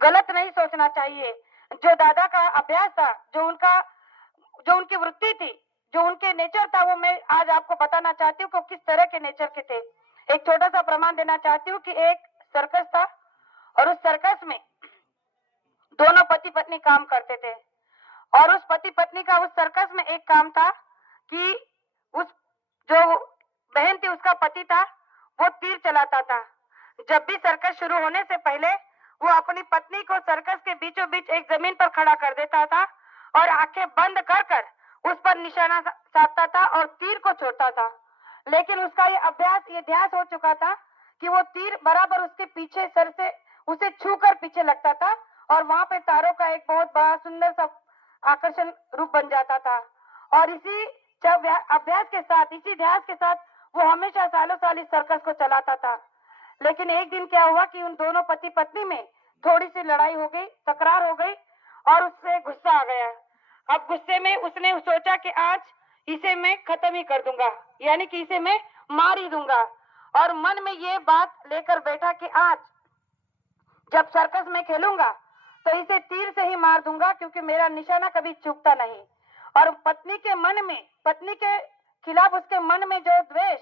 गलत नहीं सोचना चाहिए। जो दादा का अभ्यास था, जो उनकी वृत्ति थी, जो उनके नेचर था, वो मैं आज आपको बताना चाहती हूँ कि किस तरह के नेचर के थे। एक छोटा सा प्रमाण देना चाहती हूँ कि एक सर्कस था और उस सर्कस में दोनों पति पत्नी काम करते थे और उस पति पत्नी का उस सर्कस में एक काम था कि उस जो बहन थी, उसका पति था, वो तीर चलाता था। जब भी सर्कस शुरू होने से पहले वो अपनी पत्नी को सर्कस के बीचों बीच एक जमीन पर खड़ा कर देता था और आंखें बंद कर कर उस पर निशाना साधता था और तीर को छोड़ता था। लेकिन उसका ये अभ्यास, ये ध्यास हो चुका था कि वो तीर बराबर उसके पीछे सर से उसे छूकर पीछे लगता था और वहां पे तारों का एक बहुत बड़ा सुंदर सा आकर्षण रूप बन जाता था। और इसी अभ्यास के साथ, इसी ध्यास के साथ वो हमेशा सालों साल इस सर्कस को चलाता था। लेकिन एक दिन क्या हुआ कि उन दोनों पति पत्नी में थोड़ी सी लड़ाई हो गई, तकरार हो गई और उससे गुस्सा आ गया। अब गुस्से में उसने सोचा कि आज इसे मैं खत्म ही कर दूंगा, यानी कि इसे मैं मार ही दूंगा। और मन में ये बात लेकर बैठा कि आज जब सर्कस में खेलूंगा तो इसे तीर से ही मार दूंगा, क्योंकि मेरा निशाना कभी चूकता नहीं। और पत्नी के मन में, पत्नी के खिलाफ उसके मन में जो द्वेष,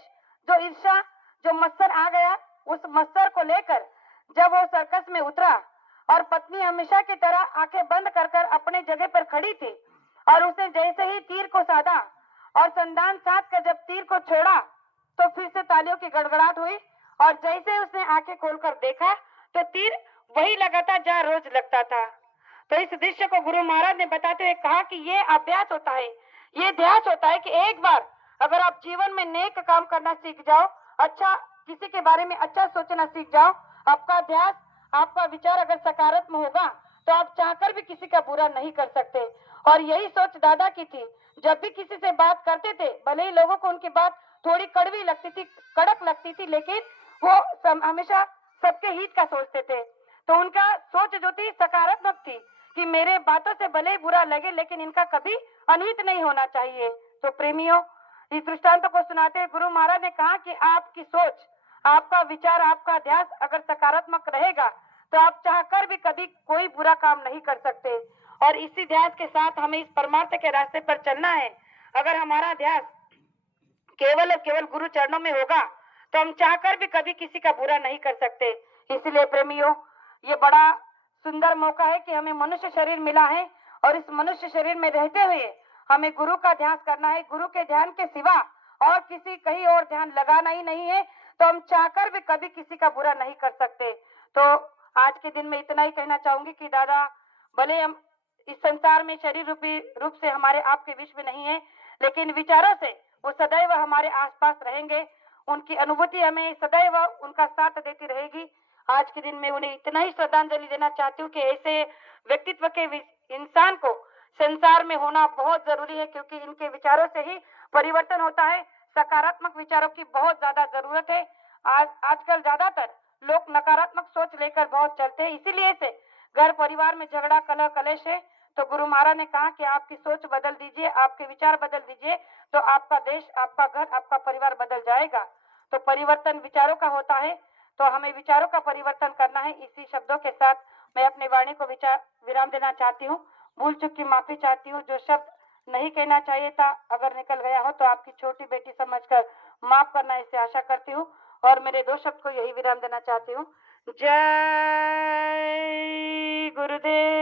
जो ईर्ष्या, जो मत्सर आ गया, उस मत्सर को लेकर जब वो सर्कस में उतरा और पत्नी हमेशा की तरह आंखें बंद कर कर अपने जगह पर खड़ी थी और उसने जैसे ही तीर को साधा और संधान साध कर जब तीर को छोड़ा तो फिर से तालियों की गड़गड़ाहट हुई और जैसे उसने आंखें खोलकर देखा तो तीर वही लगातार जहां रोज लगता था। तो इस दृश्य को गुरु महाराज ने बताते हुए कहा कि ये अभ्यास होता है, ये ध्यास होता है कि एक बार अगर आप जीवन में नेक काम करना सीख जाओ, अच्छा किसी के बारे में अच्छा सोचना सीख जाओ, आपका ध्यास, आपका विचार अगर सकारात्मक होगा तो आप चाहकर भी किसी का बुरा नहीं कर सकते। और यही सोच दादा की थी। जब भी किसी से बात करते थे, भले ही लोगों को उनकी बात थोड़ी कड़वी लगती थी, कड़क लगती थी, लेकिन वो हमेशा सबके हित का सोचते थे। तो उनका सोच जो थी सकारात्मक थी कि मेरे बातों से भले ही बुरा लगे लेकिन इनका कभी अनहित नहीं होना चाहिए। तो प्रेमियों, इस दृष्टांत को सुनाते हुए गुरु महाराज ने कहा कि आपकी सोच, आपका विचार, आपका ध्यास अगर सकारात्मक रहेगा तो आप चाहकर भी कभी कोई बुरा काम नहीं कर सकते। और इसी ध्यास के साथ हमें इस परमार्थ के रास्ते पर चलना है। अगर हमारा ध्यास केवल और केवल गुरु चरणों में होगा तो हम चाहकर भी कभी किसी का बुरा नहीं कर सकते। इसलिए प्रेमियों, ये बड़ा सुंदर मौका है कि हमें मनुष्य शरीर मिला है और इस मनुष्य शरीर में रहते हुए हमें गुरु का ध्यान करना है। गुरु के ध्यान के सिवा और किसी कहीं और ध्यान लगाना ही नहीं है, तो हम चाहकर भी कभी किसी का बुरा नहीं कर सकते। तो आज के दिन में इतना ही कहना चाहूंगी कि दादा, भले हम इस संसार में शरीर रूपी रूप से हमारे आपके विश्व में नहीं है, लेकिन विचारों से वो सदैव हमारे आसपास रहेंगे। उनकी अनुभूति हमें सदैव उनका साथ देती रहेगी। आज के दिन में उन्हें इतना ही श्रद्धांजलि देना चाहती हूँ कि ऐसे व्यक्तित्व के इंसान को संसार में होना बहुत जरूरी है, क्योंकि इनके विचारों से ही परिवर्तन होता है। सकारात्मक विचारों की बहुत ज्यादा जरूरत है। आजकल ज्यादातर लोग नकारात्मक सोच लेकर बहुत चलते हैं, इसीलिए से घर परिवार में झगड़ा, कलह, कलेश है। तो गुरु महाराज ने कहा कि आपकी सोच बदल दीजिए, आपके विचार बदल दीजिए, तो आपका देश, आपका घर, आपका परिवार बदल जाएगा। तो परिवर्तन विचारों का होता है, तो हमें विचारों का परिवर्तन करना है। इसी शब्दों के साथ मैं अपनी वाणी को विराम देना चाहती हूँ। भूल चूक की माफी चाहती हूँ। जो शब्द नहीं कहना चाहिए था अगर निकल गया हो तो आपकी छोटी बेटी समझकर माफ करना, इससे आशा करती हूँ। और मेरे दो शब्द को यही विराम देना चाहती हूँ। जय गुरुदेव।